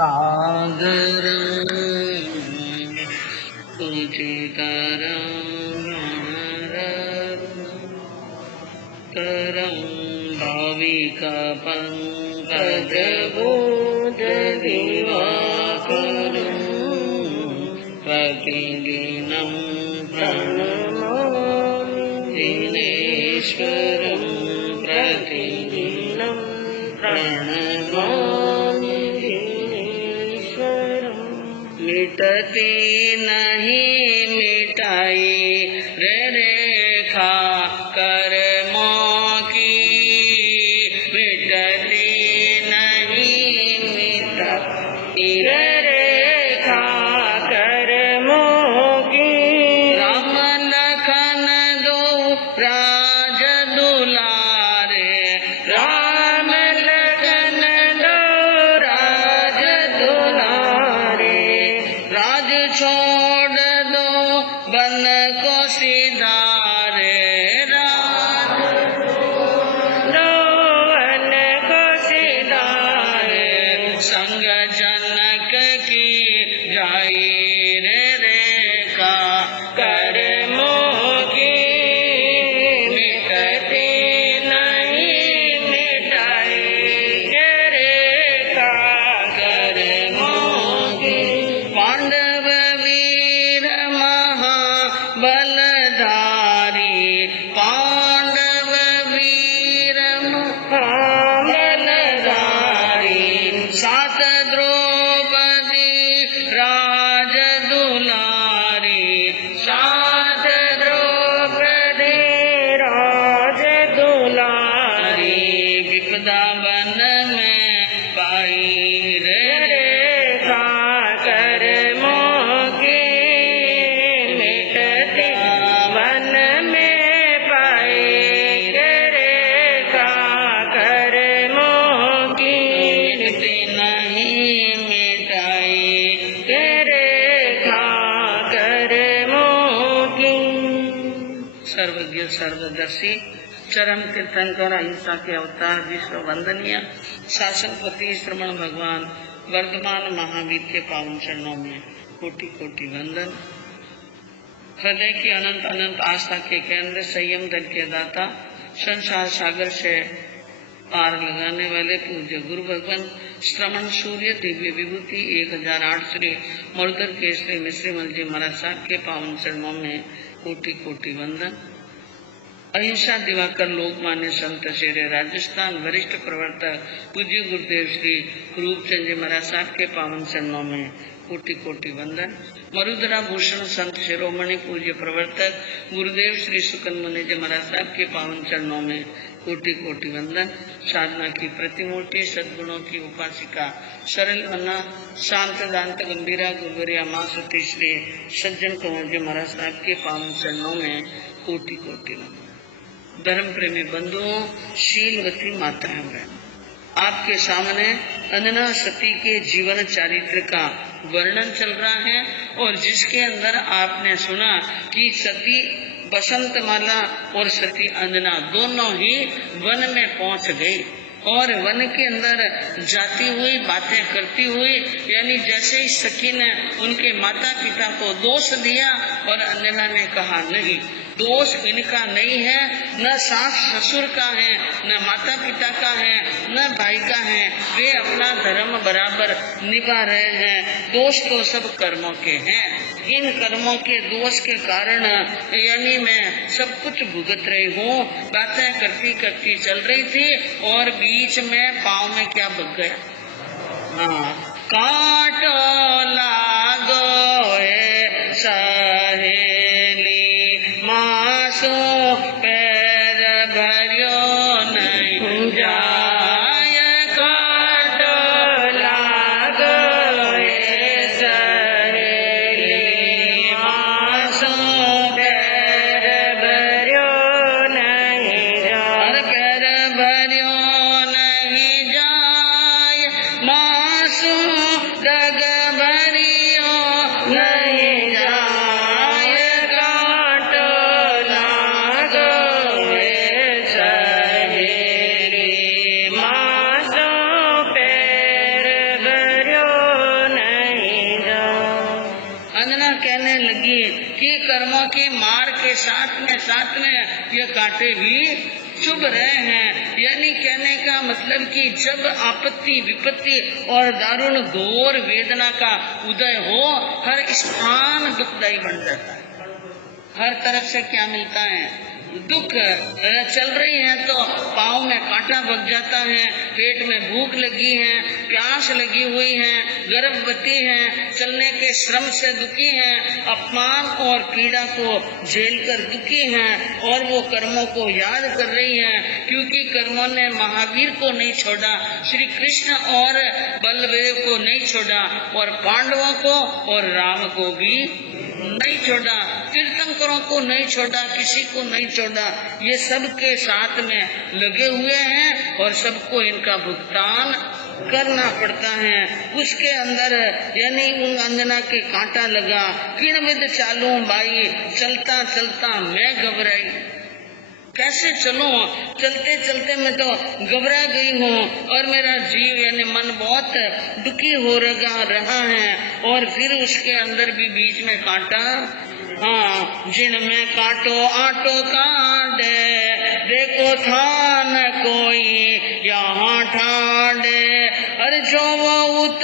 सागर उचितरं तरं भाविकपङ्कजबोधदिवाकरं प्रतिदिनं प्रणमामि दिनेश्वरं प्रतिदिनं प्रणमामि दिनेश्वरं। मिटती नहीं मिटाई रे रेखा कर्मों की, मिटती नहीं मिटाई रे रेखा कर्मों की। राम लखन दो राज दुलारे, राम लखन दो राज दुलारे, राज छोड़ दो बन को सिधारे, राज दो बन को सिधारे। संग जनक की जाई रे रेखा कर्मों की, मिटती नहीं मिटाई रे रेखा कर्मों की। पांडव वीर महाबलधारी, पांडव वीर महाबलधारी, सात द्रौपदी राज दुलारी, सात द्रौपदी राज दुलारी। विपदा वन में पाई रे रेखा कर्मों की, मिटती वन में पाई रे रेखा कर्मों की, मिटती नहीं मिटाई रे रेखा कर्मों की। सर्वज्ञ सर्वदर्शी चरम तीर्थंकर अहिंसा के अवतार विश्व वंदनीय शासनपति श्रमण भगवान वर्धमान महावीर के पावन चरणों में कोटि कोटि वंदन। हृदय की अनंत अनंत आस्था के केंद्र, संयम धन के दाता, संसार सागर से पार लगाने वाले पूज्य गुरु भगवान श्रमण सूर्य दिव्य विभूति 1008 श्री मुरदर केसरी मिश्रीमल जी महाराज साहब के पावन चरणों में कोटि कोटि वंदन। अहिंसा दिवाकर लोकमान्य संत शेरे राजस्थान वरिष्ठ प्रवर्तक पूज्य गुरुदेव श्री रूपचंद जी महाराज साहब के पावन चरणों में कोटि कोटि वंदन। मरुद्रा भूषण संत शिरोमणि पूज्य प्रवर्तक गुरुदेव श्री सुकन मुनि जी महाराज साहब के पावन चरणों में कोटि कोटि वंदन। साधना की प्रतिमूर्ति, सद्गुणों की उपासिका, सरल मना, शांत दांत गंभीरा गुरुवरिया माँ सती श्री सज्जन कंवर जी महाराज साहब के पावन चरणों में कोटि कोटि वंदन। धर्म प्रेमी बंधुओं, शीलवती माताएं बहन, आपके सामने अंजना सती के जीवन चरित्र का वर्णन चल रहा है और जिसके अंदर आपने सुना कि सती बसंतमाला और सती अंजना दोनों ही वन में पहुंच गई और वन के अंदर जाती हुई बातें करती हुई, यानी जैसे ही सखी ने उनके माता पिता को दोष दिया और अंजना ने कहा नहीं, दोष इनका नहीं है, न सास ससुर का है, न माता पिता का है, न भाई का है, वे अपना धर्म बराबर निभा रहे हैं, दोष तो सब कर्मों के हैं। इन कर्मों के दोष के कारण यानी मैं सब कुछ भुगत रही हूँ। बातें करती करती चल रही थी और बीच में पाँव में क्या बग गया, हाँ, कांटो लागो सहेली मासो पैर भरियो नहीं जाय, कांटो लागो सहेली मासो पैर भरियो नहीं जाय, पैर भरियो नहीं जाय, मासो लगी कि कर्मों की मार के साथ में ये कांटे भी चुभ रहे हैं। यानी कहने का मतलब कि जब आपत्ति विपत्ति और दारुण घोर वेदना का उदय हो, हर स्थान दुखदायी बन जाता है। हर तरफ से क्या मिलता है? दुख। चल रही है तो पाँव में कांटा बग जाता है, पेट में भूख लगी है, प्यास लगी हुई है, गर्भवती है, चलने के श्रम से दुखी है, अपमान और पीड़ा को झेल कर दुखी है, और वो कर्मों को याद कर रही है, क्योंकि कर्मों ने महावीर को नहीं छोड़ा, श्री कृष्ण और बलदेव को नहीं छोड़ा, और पांडवों को और राम को भी नहीं छोड़ा, तीर्थंकरों को नहीं छोड़ा, किसी को नहीं छोड़ा। ये सबके साथ में लगे हुए हैं और सबको इनका भुगतान करना पड़ता है। उसके अंदर यानी उन अंजना के कांटा लगा, किन विद चालू बाई, चलता चलता मैं घबराई। कैसे चलूं? चलते चलते मैं तो घबरा गई हूँ और मेरा जीव यानी मन बहुत दुखी हो रहा है। और फिर उसके अंदर भी बीच में कांटा, हाँ, जिनमें कांटो आटो कांडे, देखो था न कोई यहाँ ठाडे, अरे जो वो उत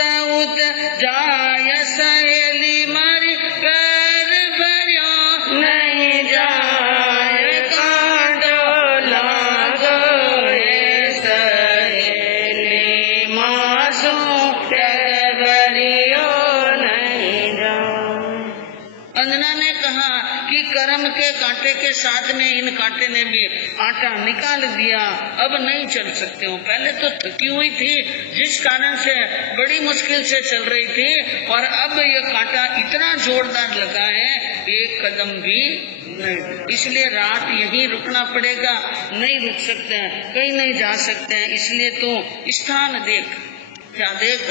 जाय सहेली मारी, पैर भरियो नहीं जाए, कांटो लागो रे सहेली मासू, पैर भरियो नहीं जाए। अंजना ने कहा कि कर्म के कांटे के साथ में इन कांटे ने भी आटा निकाल दिया, अब नहीं चल सकते हो। पहले तो थकी हुई थी, जिस कारण से बड़ी मुश्किल से चल रही थी, और अब ये कांटा इतना जोरदार लगा है, एक कदम भी नहीं। इसलिए रात यहीं रुकना पड़ेगा, नहीं रुक सकते हैं, कहीं नहीं जा सकते हैं। इसलिए तो स्थान देख, क्या देख,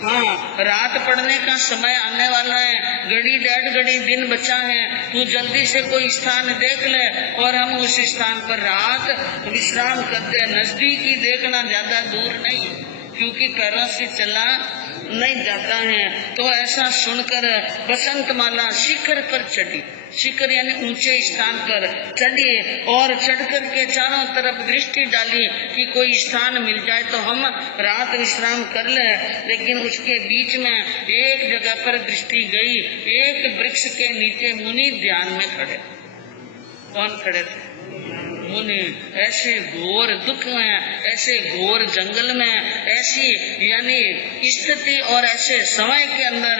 हाँ, रात पड़ने का समय आने वाला है, घड़ी 1.5 घड़ी दिन बचा है, तू जल्दी से कोई स्थान देख ले और हम उस स्थान पर रात विश्राम करते। नजदीकी देखना, ज्यादा दूर नहीं, क्योंकि पैरों से चला नहीं जाता है। तो ऐसा सुनकर बसंत माला शिखर पर चढ़ी, शिखर यानी ऊंचे स्थान पर चढ़ी, और चढ़कर के चारों तरफ दृष्टि डाली कि कोई स्थान मिल जाए तो हम रात विश्राम कर ले। लेकिन उसके बीच में एक जगह पर दृष्टि गई, एक वृक्ष के नीचे मुनि ध्यान में खड़े। कौन खड़े थे? मुनि। ऐसे घोर दुख में, ऐसे घोर जंगल में, ऐसी यानी स्थिति और ऐसे समय के अंदर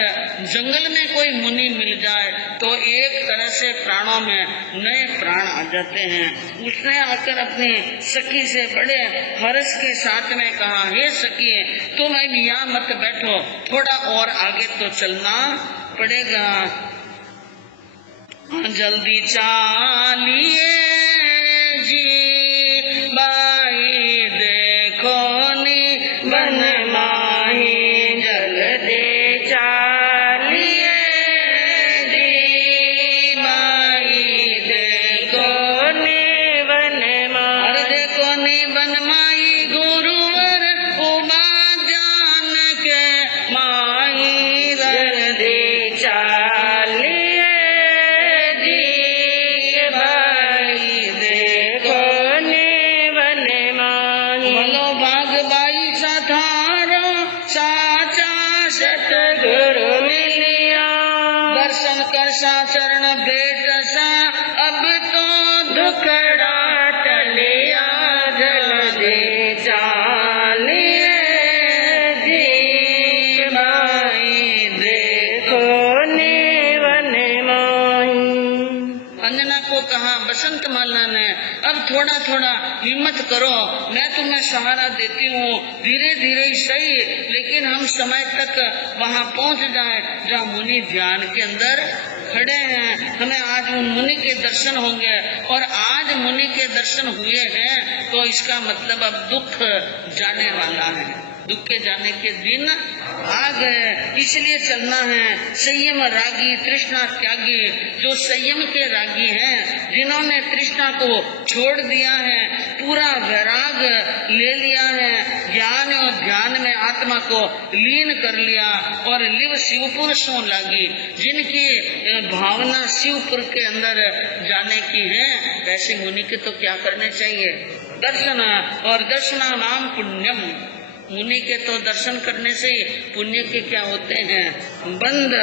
जंगल में कोई मुनि मिल जाए तो एक तरह से प्राणों में नए प्राण आ जाते हैं। उसने आकर अपनी सखी से बड़े हर्ष के साथ में कहा, हे सखी, तुम अब यहाँ मत बैठो, थोड़ा और आगे तो चलना पड़ेगा। जल्दी चालिए जी बाई, देखो नी बन माही, जल्दी चालिए जी बाई, देखो नी बन माही, अरे देखो नी बन माही, गुरुवर उमा ध्यान के माही, जल्दी चालिए चरण भेट सा, अब तो दुखड़ा टलिया, जल्दी चालिए जी माई, देखो नीवन माई। अंजना को कहा बसंत माला ने, अब थोड़ा थोड़ा हिम्मत करो, मैं तुम्हें सहारा देती हूँ, धीरे धीरे ही सही, लेकिन हम समय तक वहाँ पहुँच जाए जहाँ मुनि ध्यान के अंदर खड़े हैं। हमें आज उन मुनि के दर्शन होंगे, और आज मुनि के दर्शन हुए हैं तो इसका मतलब अब दुख जाने वाला है, दुख के जाने के दिन आ गए, इसलिए चलना है। संयम रागी तृष्णा त्यागी, जो संयम के रागी हैं, जिन्होंने तृष्णा को छोड़ दिया है, पूरा वैराग ले लिया है, ज्ञान और ध्यान में आत्मा को लीन कर लिया और लिव शिवपुर सो लागी, जिनकी भावना शिवपुर के अंदर जाने की है, ऐसे मुनि के तो क्या करने चाहिए? दर्शन, और दर्शना नाम पुण्यम, मुनि के तो दर्शन करने से पुण्य के क्या होते हैं? बंद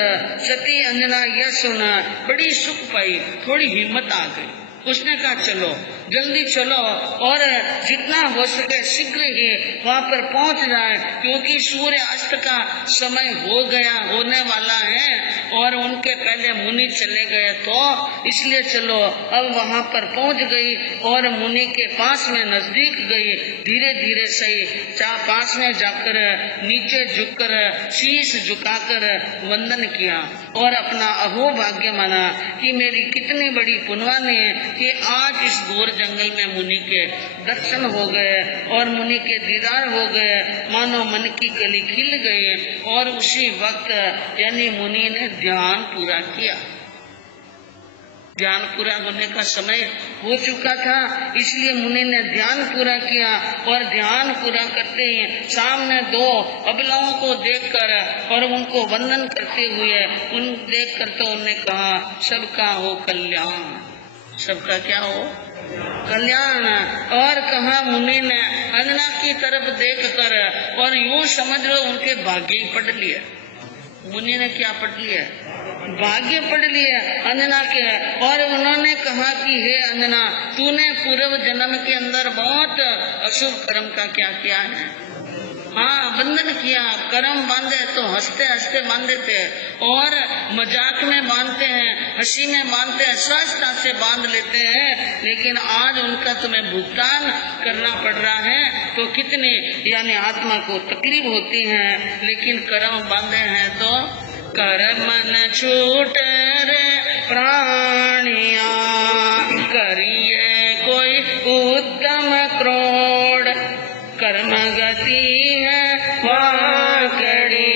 सती अंजना यह सुना, बड़ी सुख पाई, थोड़ी हिम्मत आ गई। उसने कहा चलो जल्दी चलो और जितना हो सके शीघ्र ही वहाँ पर पहुँच जाए, क्योंकि सूर्य अस्त का समय हो गया, होने वाला है और उनके पहले मुनि चले गए, तो इसलिए चलो अब वहाँ पर पहुँच गई और मुनि के पास में नजदीक गई। धीरे धीरे सही पास में जाकर नीचे झुककर शीश झुकाकर वंदन किया और अपना अहोभाग्य माना कि मेरी कितनी बड़ी पुण्यवानी है कि आज इस घोर जंगल में मुनि के दर्शन हो गए और मुनि के दीदार हो गए, मानो मन की कली खिल गई। और उसी वक्त यानी मुनि ने ध्यान पूरा किया। ध्यान पूरा होने का समय हो चुका था, इसलिए मुनि ने ध्यान पूरा किया और ध्यान पूरा करते ही सामने दो अबलाओं को देखकर और उनको वंदन करते हुए उन देखकर तो उन्होंने कहा सबका हो कल्याण, सबका क्या हो कल्याण। और कहा मुनि ने अंजना की तरफ देखकर और यूं समझ लो उनके भाग्य ही पढ़ लिया। मुनि ने क्या पढ़ लिया? भाग्य पढ़ लिया अंजना के। और उन्होंने कहा कि हे अंजना, तूने पूर्व जन्म के अंदर बहुत अशुभ कर्म का क्या किया है? हाँ, बंधन किया, कर्म बांधे तो हंसते हंसते बांधे थे और मजाक में बांधते हैं, हंसी में बांधते हैं, सहजता से बांध लेते हैं, लेकिन आज उनका तुम्हें भुगतान करना पड़ रहा है। तो कितनी यानी आत्मा को तकलीफ होती है, लेकिन कर्म बांधे हैं तो कर्म न छूटे रे प्राणिया, करिए कोई उद्यम क्रोड़, कर्म गति है वाकड़ी,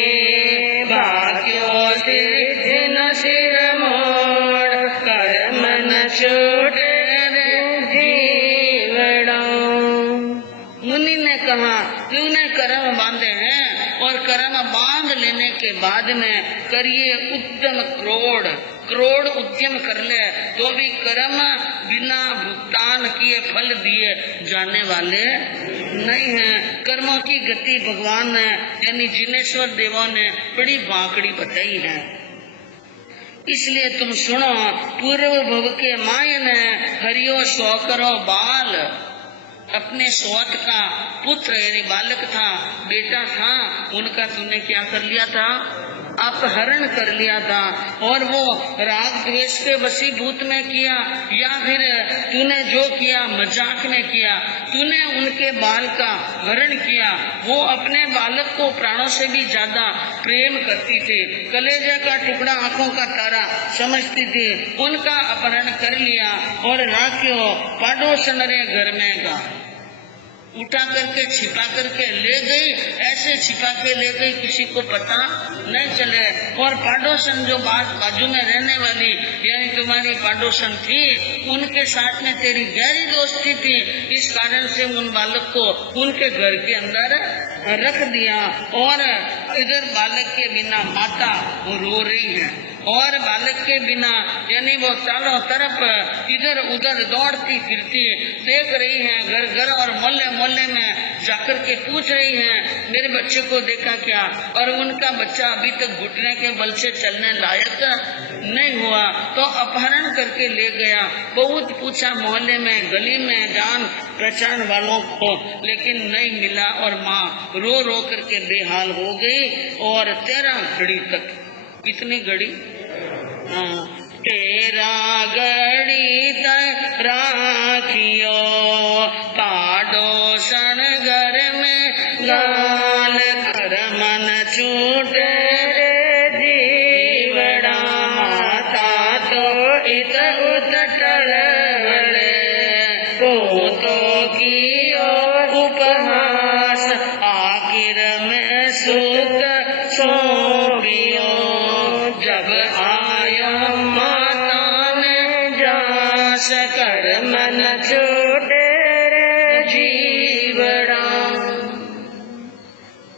भाग्यो सिद्धि न सिर मोड़, कर्म न छूटे रे जीवड़ा। मुनि ने कहा तूने कर्म बांधे हैं और कर्म बांध लेने के बाद में करिए उद्यम क्रोड़, क्रोड़ उद्यम कर ले तो भी कर्म बिना भुगतान किए फल दिए जाने वाले नहीं है। कर्मों की गति भगवान ने यानी जिनेश्वर देवों ने बड़ी बांकड़ी बताई है। इसलिए तुम सुनो, पूर्व भव के माय ने हरियो सो करो बाल, अपने सौत का पुत्र यानी बालक था, बेटा था, उनका तूने क्या कर लिया था? अपहरण कर लिया था। और वो राग द्वेष के वशीभूत में किया या फिर तूने जो किया मजाक में किया, तूने उनके बाल का हरण किया। वो अपने बालक को प्राणों से भी ज्यादा प्रेम करती थी, कलेजे का टुकड़ा आंखों का तारा समझती थी, उनका अपहरण कर लिया और राखियो पाडोसन रे घर में गा, उठा करके छिपा करके ले गई, ऐसे छिपा के ले गई किसी को पता नहीं चले। और पाडोसन जो बाजू में रहने वाली यानी तुम्हारी पाडोसन थी, उनके साथ में तेरी गहरी दोस्ती थी, इस कारण से उन बालक को उनके घर के अंदर रख दिया। और इधर बालक के बिना माता रो रही है और बालक के बिना यानी वो चारों तरफ इधर उधर दौड़ती फिरती देख रही है, घर घर और मोहल्ले मोहल्ले में जाकर के पूछ रही है मेरे बच्चे को देखा क्या? और उनका बच्चा अभी तक घुटने के बल से चलने लायक नहीं हुआ, तो अपहरण करके ले गया। बहुत पूछा मोहल्ले में, गली में, जान पहचान वालों को, लेकिन नहीं मिला और माँ रो रो करके बेहाल हो गई। और 13 घड़ी तक, कितनी घड़ी? 13 घड़ी तक राखियो पाडोसन घर में गाल, कर्म न छूटे रे जीवड़ा, माता तो इत उत टलवड़े, पोतों की उपहास आखिर में सुख सौंपियो, जब आया माता ने जास कर मन छोटे रे जीवड़ा।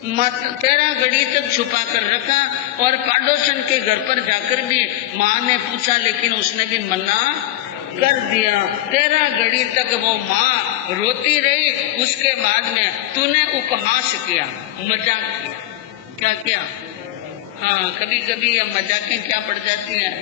माता 13 घड़ी तक छुपा कर रखा और पाडोसन के घर पर जाकर भी माँ ने पूछा, लेकिन उसने भी मना कर दिया। 13 घड़ी तक वो माँ रोती रही। उसके बाद में तूने उपहास किया, मजाक किया। क्या किया? हाँ, कभी कभी ये मजाकें क्या पड़ जाती हैं,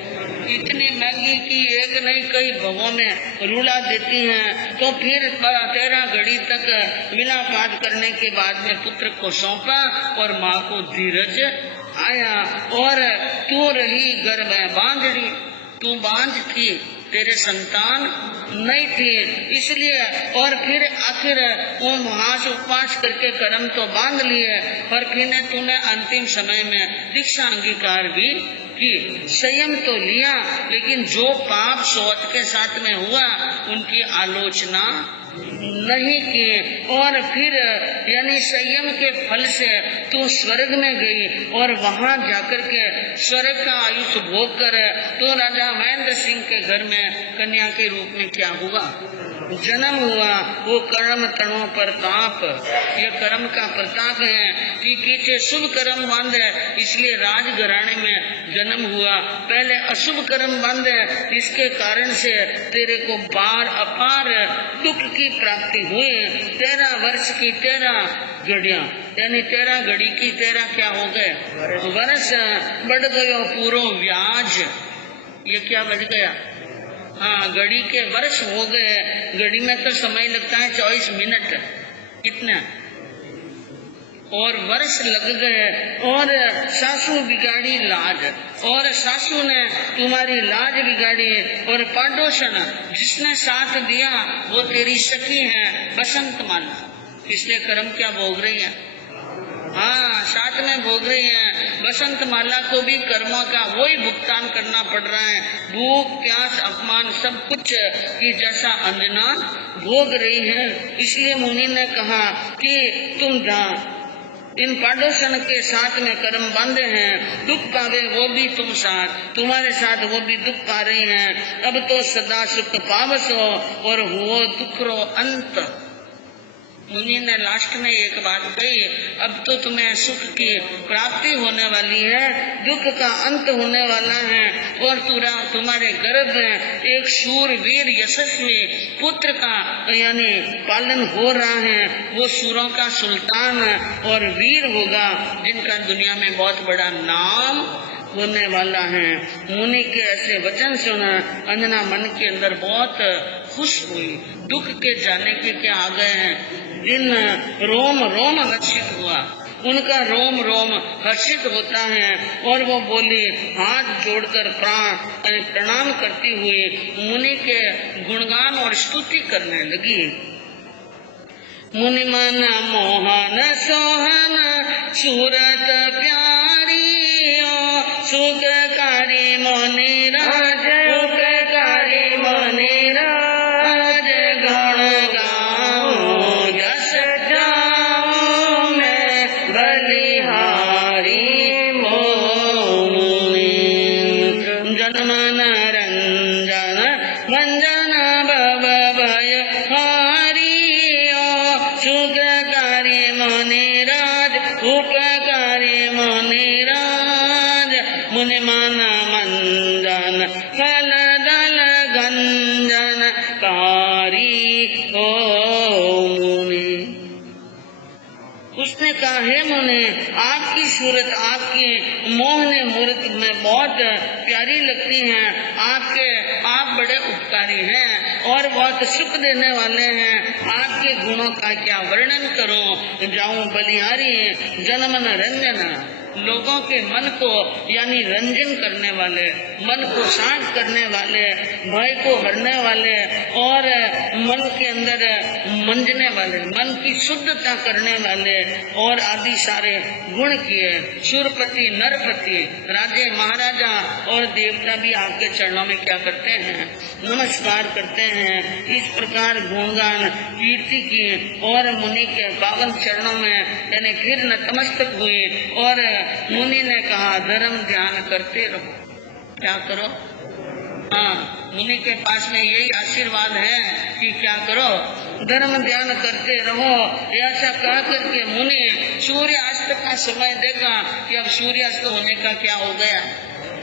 इतनी महंगी की एक नहीं कई भवों में रुला देती हैं। तो फिर 13 घड़ी तक विला पाठ करने के बाद में पुत्र को सौंपा और माँ को धीरज आया। और तू रही घर में बांधड़ी, तू बांझ थी, तेरे संतान नहीं थे, इसलिए। और फिर आखिर वो महास उपवास करके कर्म तो बांध लिए, पर फिर तूने अंतिम समय में दीक्षा अंगीकार भी की, संयम तो लिया, लेकिन जो पाप सोच के साथ में हुआ उनकी आलोचना नहीं किए। और फिर यानी संयम के फल से तू स्वर्ग में गई और वहां जाकर के स्वर्ग का आयुष भोग कर तो राजा महेंद्र सिंह के घर में कन्या के रूप में क्या हुआ? जन्म हुआ। वो कर्म तणों प्रताप, ये कर्म का प्रताप है कि पीछे शुभ कर्म बंद है, इसलिए राजघराने में जन्म हुआ। पहले अशुभ कर्म बंद है, इसके कारण से तेरे को बार अपार दुख की प्राप्ति हुई। 13 वर्ष की 13 घड़ियां, यानी 13 घड़ी की 13 क्या हो गए? वर्ष। बढ़ गयो पूरो व्याज। ये क्या बढ़ गया? हाँ, घड़ी के वर्ष हो गए। घड़ी में तो समय लगता है 24 मिनट, कितना, और वर्ष लग गए। और सासू बिगाड़ी लाज, और सासू ने तुम्हारी लाज बिगाड़ी। और पाडोसन जिसने साथ दिया वो तेरी सखी है बसंत माला, इसलिए कर्म क्या भोग रही है? हाँ, साथ में भोग रही है। बसंत माला को भी कर्मों का वही भुगतान करना पड़ रहा है, भूख प्यास अपमान सब कुछ की जैसा अंजना भोग रही है। इसलिए मुनि ने कहा कि तुम जा, इन पाडोसन के साथ में कर्म बांधे हैं, दुख पावे वो भी तुम साथ, तुम्हारे साथ वो भी दुख पा रही हैं। अब तो सदा सुख पावसो और हुओ दुख रो अंत। मुनि ने लास्ट में एक बात कही, अब तो तुम्हें सुख की प्राप्ति होने वाली है, दुख का अंत होने वाला है। और तुम्हारे गर्भ में एक शूरवीर यशस्वी पुत्र का यानी पालन हो रहा है। वो सूरों का सुल्तान और वीर होगा, जिनका दुनिया में बहुत बड़ा नाम होने वाला है। मुनि के ऐसे वचन सुना, अंजना मन के अंदर बहुत खुश हुई। दुख के जाने के क्या आ गए हैं, दिन रोम रोम हर्षित हुआ, उनका रोम रोम हर्षित होता है। और वो बोली, हाथ जोड़कर प्रणाम करती हुई मुनि के गुणगान और स्तुति करने लगी। मुनि मन मोहन सोहन सूरत प्यारी, सुखकारी मुनि राज, उपकारी मुनि राज, गण गाऊं जस जाऊं मैं बलिहारी मोनि। जनमन रंजन मंजन भव भय हारी, सुखकारी मुनि राज, उपकारी मुनि राज, मुनि मन मंजन फल दल गंजन कारी ओ मुनि। उसने कहा, हे मुनि, आपकी सूरत आपकी मोहनी मूर्त में बहुत प्यारी लगती है। आप बड़े उपकारी हैं और बहुत सुख देने वाले हैं। आपके गुणों का क्या वर्णन करो। जाऊं बलिहारी जनमन रंजन, लोगों के मन को यानी रंजन करने वाले, मन को शांत करने वाले, भय को हरने वाले और मन के अंदर मंजने वाले, मन की शुद्धता करने वाले और आदि सारे गुण किए। सुरपति नरपति राजे महाराजा और देवता भी आपके चरणों में क्या करते हैं? नमस्कार करते हैं। इस प्रकार गुणगान कीर्ति की और मुनि के पावन चरणों में यानी फिर नतमस्तक हुई और मुनि ने कहा धर्म ध्यान करते रहो। क्या करो? हाँ, मुनि के पास में यही आशीर्वाद है कि क्या करो? धर्म ध्यान करते रहो। ऐसा कह करके मुनि सूर्यास्त का समय देखा कि अब सूर्यास्त होने का क्या हो गया,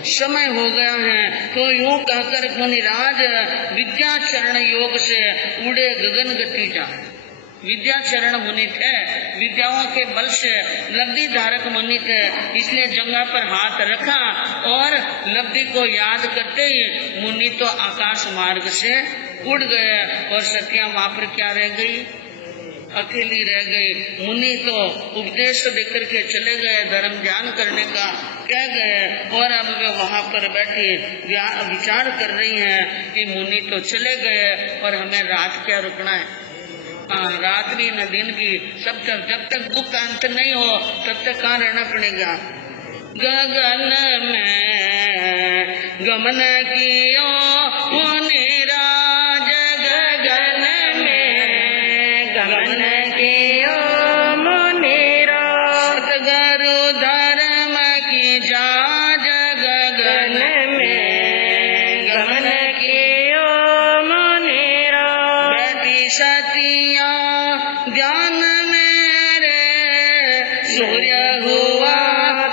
समय हो गया है। तो यूं कहकर मुनिराज विद्याचरण योग से उड़े गगन गति जा। विद्याचरण मुनि थे, विद्याओं के बल से लब्धि धारक मुनि थे, इसलिए जंगा पर हाथ रखा और लब्धि को याद करते ही मुनि तो आकाश मार्ग से उड़ गए और सतिया वहां पर क्या रह गई? अकेली रह गई। मुनि तो उपदेश देकर के चले गए, धर्म ध्यान करने का कह गए और अब वे वहां पर बैठी विचार कर रही हैं कि मुनि तो चले गए और हमें रात क्या रुकना है। रात भी न दिन भी, सब तक जब तक दुख का अंत नहीं हो तब तक कहाँ रहना पड़ेगा। गगन में गमन कियो मुनिराज, गगन में गमन कियो मुनिराज, सतगुरु धर्म की जाज, गगन में गमन कियो मुनिराज। बैठी सतिया ध्यान मेरे, सूर्य हुआ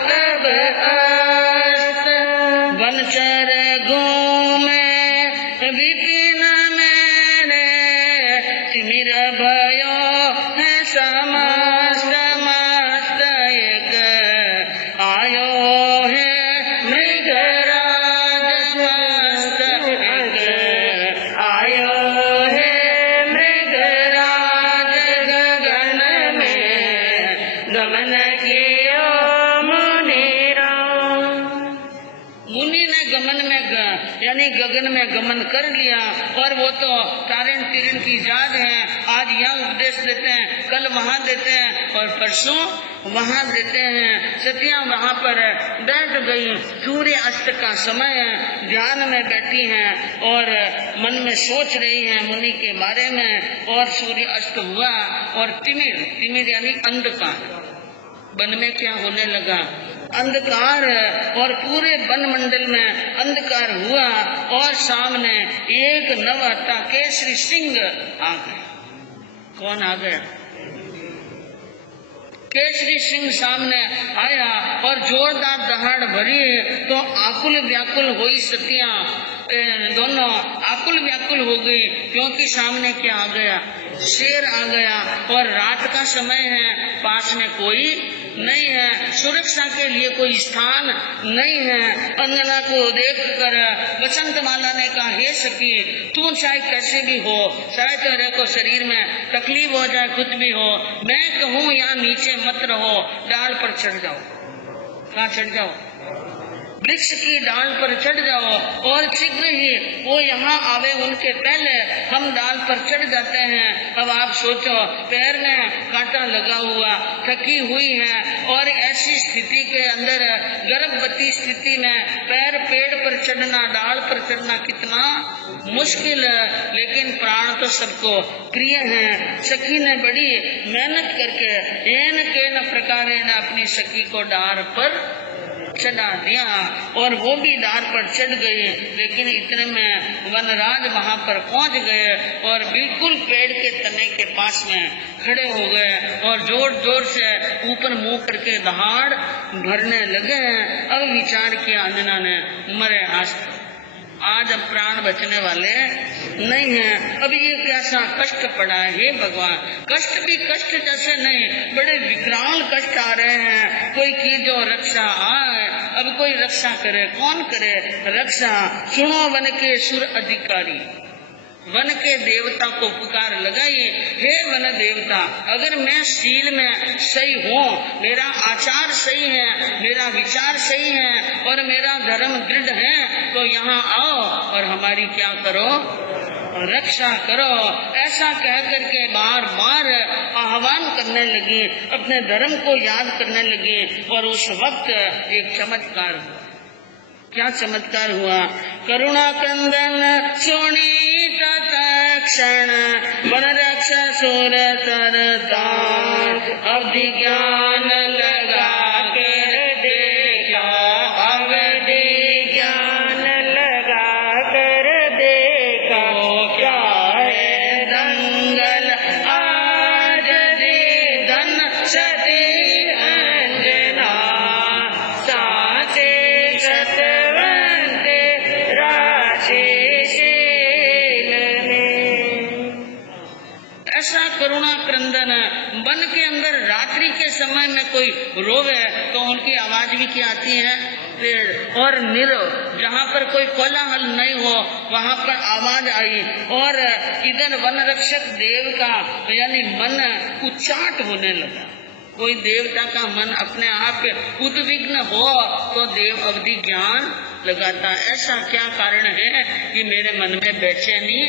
तब अस्त, वनचर घूमे विपिन मेरे, तिमिर भयो है समस्त मस्त, एक आयो है मृगराज मस्त, एक आयो है मृगराज, गगन में गमन कियो मुनिराज। मुनि ने गमन में यानी गगन में गमन कर लिया और वो तो तारण तिरण की जाग है। आज यहाँ उपदेश देते हैं, कल वहाँ देते हैं और परसों वहाँ देते हैं। सतिया वहाँ पर बैठ गई। सूर्य अस्त का समय है, ध्यान में बैठी हैं और मन में सोच रही हैं मुनि के बारे में। और सूर्य अस्त हुआ और तिमिर, तिमिर यानी अंधकार, वन में क्या होने लगा? अंधकार, और पूरे वन मंडल में अंधकार हुआ और सामने एक नवहत्ता केसरी सिंह आ गया। कौन आ गया? केसरी सिंह सामने आया और जोरदार दहाड़ भरी तो आकुल व्याकुल हुई सतिया, दोनों आकुल व्याकुल हो गई क्योंकि सामने क्या आ गया? शेर आ गया और रात का समय है, पास में कोई नहीं है, सुरक्षा के लिए कोई स्थान नहीं है। अंजना को देखकर वसंतमाला ने कहा, हे सखी तू चाहे कैसे भी हो, चाहे तेरे को शरीर में तकलीफ हो जाए, कुछ भी हो, मैं कहूँ यहाँ नीचे मत रहो, डाल पर चढ़ जाओ। कहाँ चढ़ जाओ? वृक्ष की डाल पर चढ़ जाओ और शीघ्र ही वो यहाँ आवे उनके पहले हम डाल पर चढ़ जाते हैं। अब आप सोचो, पैर में कांटा लगा हुआ, थकी हुई है और ऐसी स्थिति के अंदर गर्भवती स्थिति में पैर पेड़ पर चढ़ना, डाल पर चढ़ना कितना मुश्किल है, लेकिन प्राण तो सबको प्रिय है। सखी ने बड़ी मेहनत करके एन के न प्रकारे न अपनी सखी को डाल पर चढ़ा दिया और वो भी डार पर चढ़ गई। लेकिन इतने में वनराज वहां पर पहुंच गए और बिल्कुल पेड़ के तने के पास में खड़े हो गए और जोर जोर से ऊपर मुंह करके दहाड़ भरने लगे। अब विचार किया अंजना ने, मरे आज अब प्राण बचने वाले नहीं है। अब ये कैसा कष्ट पड़ा है, हे भगवान। कष्ट भी कष्ट जैसे नहीं, बड़े विकराल कष्ट आ रहे हैं। कोई की जो रक्षा आए, अब कोई रक्षा करे, कौन करे रक्षा? सुनो वन के सुर अधिकारी, वन के देवता को पुकार लगाई, हे वन देवता, अगर मैं शील में सही हूँ, मेरा आचार सही है, मेरा विचार सही है और मेरा धर्म दृढ़ है, तो यहाँ आओ और हमारी क्या करो? रक्षा करो। ऐसा कह करके बार बार आह्वान करने लगी, अपने धर्म को याद करने लगी। और उस वक्त एक चमत्कार हुआ। क्या चमत्कार हुआ? करुणा कंदन सोनी तत्क्षण वन रक्ष सुर तरतार, अवधि ज्ञान लगा के समय में कोई रोवे तो उनकी आवाज भी क्या आती है, पेड़। और जहाँ पर कोई कोलाहल नहीं हो वहाँ पर आवाज आई। और इधर वन रक्षक देव का यानी मन उच्चाट होने लगा। कोई देवता का मन अपने आप उद्विग्न हो तो देव अवधि ज्ञान लगाता। ऐसा क्या कारण है कि मेरे मन में बेचैनी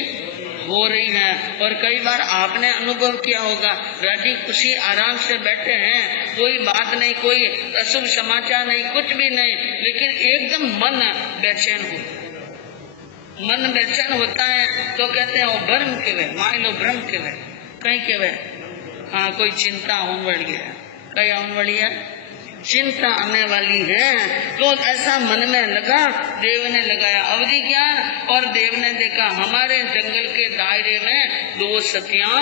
हो रही है? और कई बार आपने अनुभव किया होगा, राजी खुशी आराम से बैठे हैं, कोई बात नहीं, कोई अशुभ समाचार नहीं, कुछ भी नहीं, लेकिन एकदम मन बेचैन हो। मन बेचैन होता है तो कहते हैं वो भ्रम के वे, मान लो भ्रम के वे, कहीं के वे, हाँ कोई चिंता होने वाली है, कहीं होने वाली है, चिंता आने वाली है। तो ऐसा मन में लगा, देव ने लगाया अवधि ज्ञान। और देव ने देखा हमारे जंगल के दायरे में 2 सतियां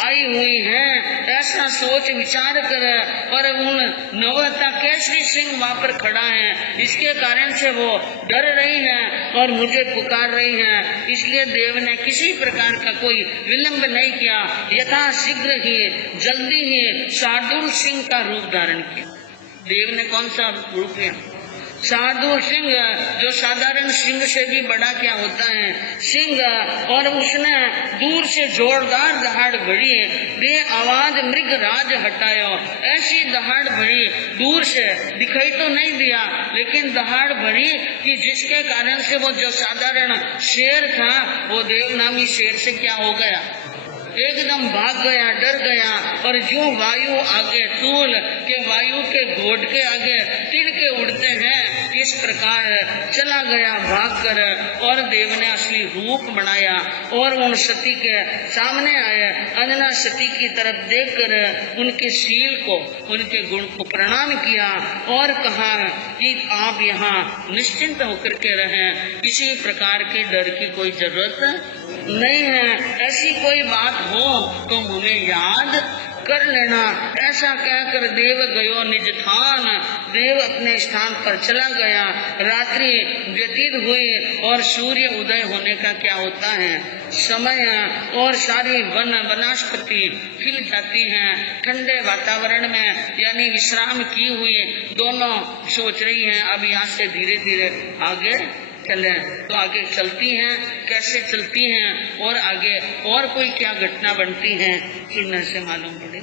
आई हुई हैं। ऐसा सोच विचार कर और उन नवता केसरी सिंह वहाँ पर खड़ा है, इसके कारण से वो डर रही हैं और मुझे पुकार रही हैं। इसलिए देव ने किसी प्रकार का कोई विलंब नहीं किया, यथाशीघ्र ही जल्दी ही शार्दुल सिंह का रूप धारण किया। देव ने कौन सा रूप लिया? शार्दुल सिंह, जो साधारण सिंह से भी बड़ा क्या होता है, सिंह। और उसने दूर से जोरदार दहाड़ भरी, बे आवाज मृग राज हटायो। ऐसी दहाड़ भरी, दूर से दिखाई तो नहीं दिया लेकिन दहाड़ भरी कि जिसके कारण से वो जो साधारण शेर था वो देव नामी शेर से क्या हो गया, एकदम भाग गया, डर गया। और जो वायु आगे तूल के वायु के घोट के आगे तिनके उड़ते हैं, इस प्रकार चला गया भाग कर। और देव ने असली रूप बनाया और उन सती के सामने आए। अंजना सती की तरफ देखकर उनके शील को, उनके गुण को प्रणाम किया और कहा कि आप यहाँ निश्चिंत होकर के रहें, किसी प्रकार के डर की कोई जरूरत नहीं है। ऐसी कोई बात हो तो मुझे याद कर लेना। ऐसा कहकर देव गयो निज ठान। देव अपने स्थान पर चला गया। रात्रि व्यतीत हुई और सूर्य उदय होने का क्या होता है समय, और सारी वनस्पति खिल जाती हैं ठंडे वातावरण में, यानी विश्राम की हुई। दोनों सोच रही हैं अब यहाँ से धीरे धीरे आगे चले। तो आगे चलती हैं, कैसे चलती हैं और आगे और कोई क्या घटना बनती है सुनने से मालूम पड़े।